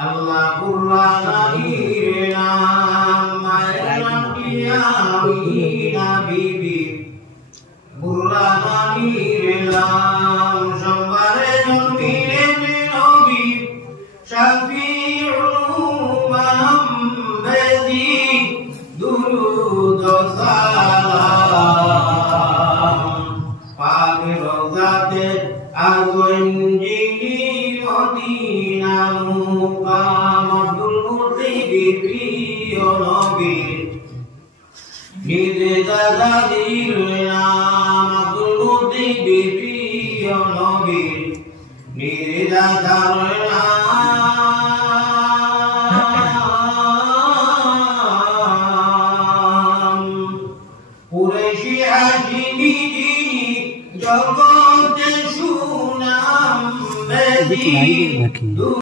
আল্লাহুর রানীর নাম মায়ের নামটি আমিনা বিবি বুররানীর নাম সোমবারে জন্মিলেন নবী শাফিউল উম্মাহ বেদি দুরুদ ও সালাম পাক রওজাতে আগঞ্জিনি মদিনা মুকাম আব্দুল মুত্তালিবের প্রিয় নবী নিজে দাদার নাম আব্দুল মুত্তালিবের প্রিয় নবী নিজে দাদার নাম কুরাইশি হাশিমি জগতে সুনাম বেদি